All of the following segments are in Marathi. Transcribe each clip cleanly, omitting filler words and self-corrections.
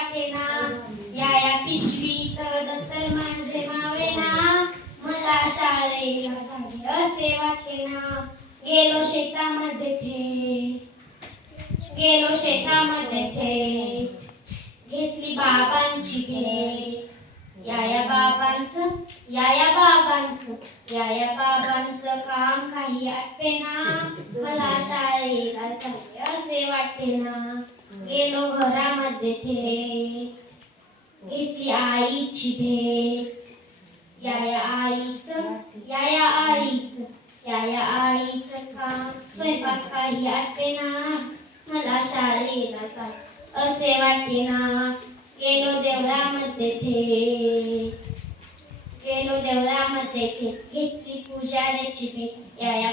वाटेना, या पिशवीत दप्तर माझे मावेना, मला शाळेला जावे असे वाटेना. गेलो शेतामध्ये थेट, घेतली बाबांची भेट. याया बाबांचं काम काही आठवेना, मला शाळेला जावे असे वाटेना. गेलो घरामध्ये थेट, घेतली आईची भेट. याया आईचं काम स्वयंपाक काही आठवेना, मला शाळेला जावे असे वाटेना. गेलो देवळामध्ये थेट, घेतली पुजाऱ्याची भेट. याया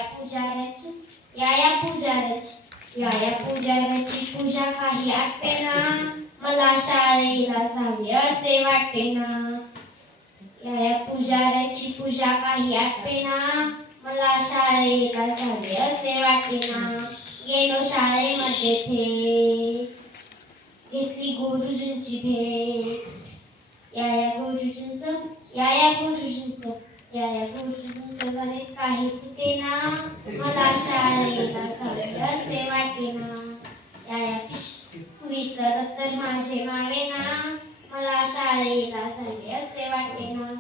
पूजाऱ्याची पूजा काही आठवेना, मला शाळेला जावे असे वाटेना. याया पूजाऱ्याची पूजा काही आठवेना, मला शाळेला जावे असे वाटेना. गेलो शाळेमध्ये थेट, घेतली गुरुजींची भेट. याया गुरुजींचं गणित काही सुटेना, मला शाळेला जावे असे वाटेना. याया पिशवीत दप्तर माझे मावेना, मला शाळेला जावे असे वाटेना.